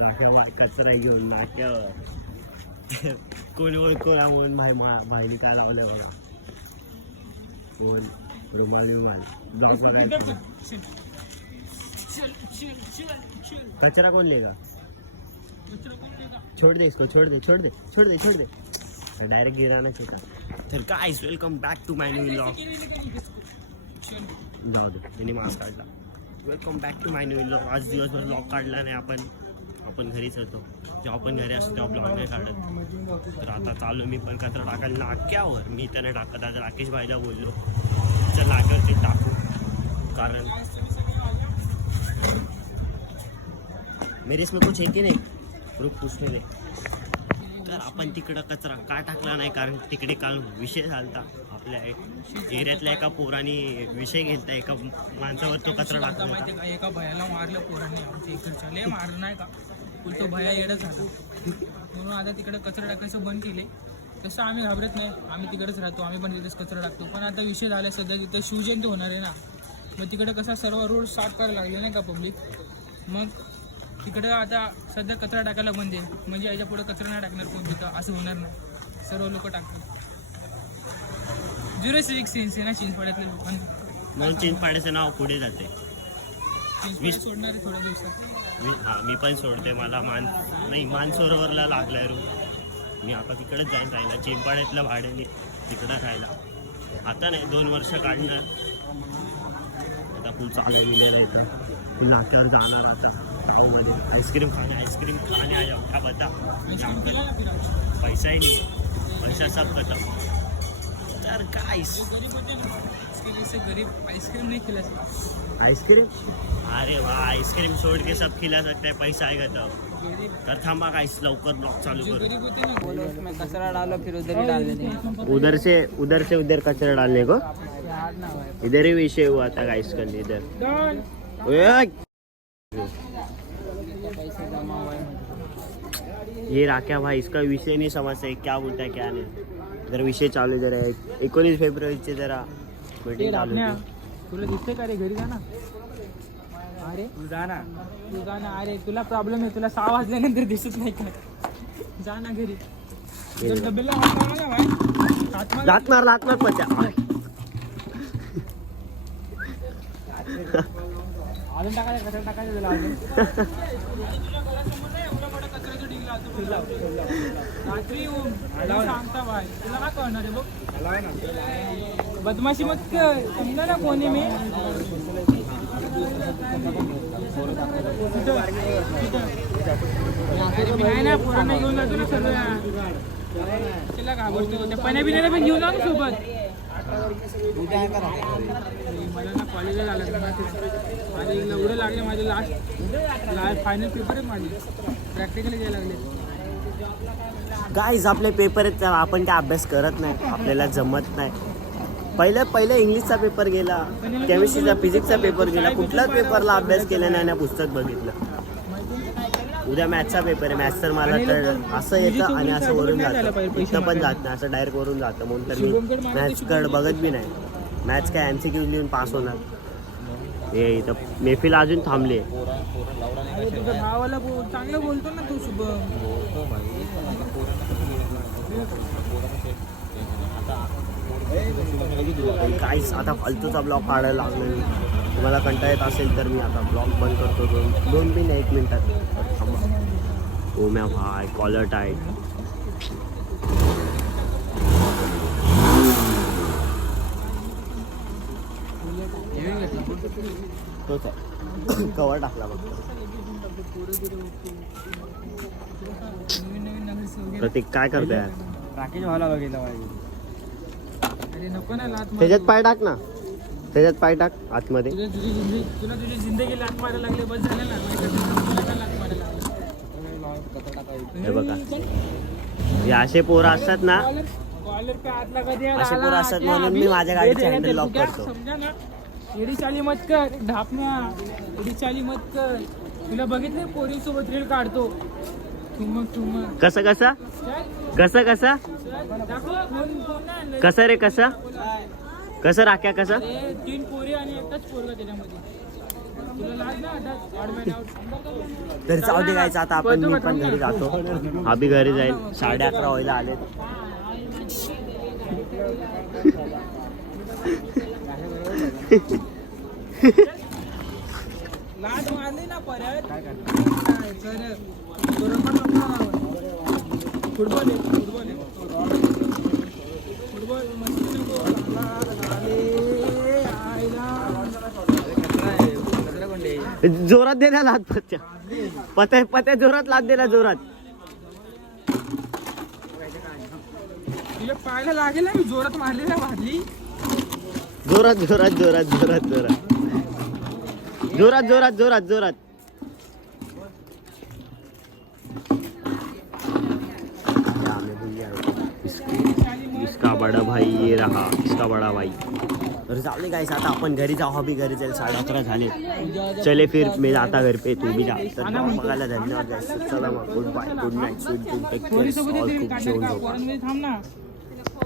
राख्या कचरा घेऊन नाट्य कोणी ओळखोला म्हणून भाईने काय लावलंय बघा. फोन रुमाल ब्लॉग बघायचा. कचरा कोण लेगा? छोड़ दे इसको, छोड़ दे छोड़ दे छोड़ दे छोड़ दे. डायरेक्ट गिराणंच होता. तर guys welcome back to my new vlog. जाऊ दे त्यांनी मास्क काढला. Welcome back to my new vlog. आज दिवसभर ब्लॉग काढला नाही आपण घरीच होतो. जेव्हा आपण घरी असतो तेव्हा ब्लॉग नाही काढत. तर आता चालू मी पण कचरा टाकायला नाक्यावर. मी त्याने टाकत आज राकेश भाईला बोललो चल नाक्यावर ते टाकू, कारण मेरे इसमें कुछ है की नाही ग्रुप पूछने दे. तर आपण तिकडं कचरा का टाकला नाही, कारण तिकडे काल विषय झाला आपल्या एरियातल्या एका पोराने विषय घेतला. एका माणसावर तो कचरा टाकला होता. एका भयाला मारलं पोरांनी आमच्या इकडच्या. लय मारलं नाही का, तो भया येडा झाला म्हणून आता तिकडे कचरा टाकायचं बंद केले. तसं आम्ही घाबरत नाही, आम्ही तिकडेच राहतो, आम्ही पण तिथेच कचरा टाकतो. पण आता विषय झाला सध्या तिथं शिवजयंती होणार आहे ना, मग तिकडे कसा सर्व रोड साफ करायला लागले नाही का पब्लिक. मग तिकडं आता सध्या कचरा टाकायला बंद आहे. म्हणजे याच्या पुढे कचरा नाही टाकणार कोण तिथं, असं होणार नाही. सर्व लोक टाकतात. 06 सेन्स आहे ना चिंचपाड्यातल्या लोकांना, म्हणून चिंचपाड्याचं नाव पुढे जाते. चिंचपाड सोडणार आहे थोड्या दिवसात. मी पण सोडते. मला मानसरोवरला लागलाय रूम. मी आता तिकडेच जाईन राहायला. चिंचपाड्यातल्या भाड्याने तिकडं राहायला. आता नाही 2 वर्ष काढणार. आता फुल चालू मिळेल इथं. फुल नाक्यावर जाणार आता गावमध्ये. आईस्क्रीम खाणे आया क्या बता. पैसाही नाही आहे, पैसा सब खतम. तर काय गरीब आइसक्रीम नहीं खिला सकता. आइसक्रीम? अरे वाह, आइसक्रीम छोड़ के सब खिला सकते हैं, पैसा आएगा तब. तर थांबा गाइस, लवकर ब्लॉग चालू करो. कचरा डालो फिर उधर ही डाल देते. उधर से उधर कचरा डालने को. इधर ही विषय हुआ था गाइस कल. इधर ये राख्या भाई, इसका विषय नहीं समझते क्या बोलता है क्या नहीं. जरा विषय चालू जरा 19 फेब्रुवारीचे जरा मीटिंग चालू होती. तुला दिसते का रे? घरी जा ना. अरे तू जा ना. अरे तुला प्रॉब्लेम आहे, तुला 6 वाजल्यानंतर दिसत नाही का? जा ना घरी. डब्याला लात मार पचा. अजून टाकायचं कचरा टाकायचं तुला अजून. रात्री सांगता भाई, तुला काय कळणार आहे बघ. बदमाशी मत समजा ना कोणी. मी आहे ना, पोरांना घेऊन जातो ना सर्व. त्याला घाबरतो. त्या पाण्या बिण्याला पण घेऊन जातो सोबत. मला ना कॉलेजला लागलं माझे एवढं लागले. माझे लास्ट फायनल पेपर आहे माझे. प्रॅक्टिकली घ्यायला लागले. गाईज आपले पेपर आहेत, आपण काय अभ्यास करत नाही, आपल्याला जमत नाही. पहिले इंग्लिशचा पेपर गेला, केमिस्ट्रीचा, फिजिक्सचा पेपर गेला. कुठल्याच पेपरला अभ्यास केला नाही ना पुस्तक बघितलं. उद्या मॅथ्सचा पेपर आहे. मॅथ्स तर मला तर असं येतं आणि असं वरून जातं. इथं पण जात नाही, असं डायरेक्ट वरून जातं. म्हणून तर मी मॅथ्सकडे बघत बी नाही. मॅथ्स काय MCQ लिहून पास होणार. हे इथं मेहफिल अजून थांबली. तुझ्या भावाला चांगलं बोलतो ना तू शुभम. काहीच आता फालतूचा ब्लॉग काढायला लागलो मी. तुम्हाला कंटाळा येत असेल तर मी आता ब्लॉग बंद करतो. 2 बिन 1 मिनिटात. ओ म्या भाई कॉलर टाईट. तोच आहे, कवर टाकला बघ. प्रतीक काय करतोय? राकेश भावाला बघितलं पाहिजे. नको ना लात. त्याच्यात पाय टाक ना, त्याच्यात पाय टाक आतमध्ये. तुला तुझी जिंदगी लात मारायला लागले, बस झालं ना. हे बघा, हे असे पोरं असतात ना, असे पोरं असतात म्हणून मी माझ्या गाडीचे हँडल लॉक करतो. समजा ना, एडी चाली मत कर ढापण्या. एडी चाली मत कर. तुला बघितलं पोरीसोबत रील काढतो. कसं रे कसं राख्या कसं. 3 पोरी आणि एकच पोरगा त्याच्यामध्ये. तुला लाज ना. तर जाऊ दे गायचं आता आपण मी पण घरी जातो. हा बी घरी जाईल. 11:30 व्हायला आले. लाट मारली ना परत फुटबॉल जोरात दे ना लात पत्या पत्या जोरात लात दे ना जोरात. तुझ्या पायाला लागेल ना मी जोरात मारली ना मारली जोरात जोरात जोरात जोरात जोरात जोरात जोरात जोरात जोरात. इसका बड़ा भाई ये रहा इसका बड़ा भाई. तर चालले गाईस आता आपण घरी जाऊ. हॉबी घरी जाईल. 11:30 झाले. चले फिर मी जाता घर पे तू भी जा. तर बघायला धन्यवाद गाईस. चला मग good bye good night sweet dream take care all खूप जेवण झोपा. थांब ना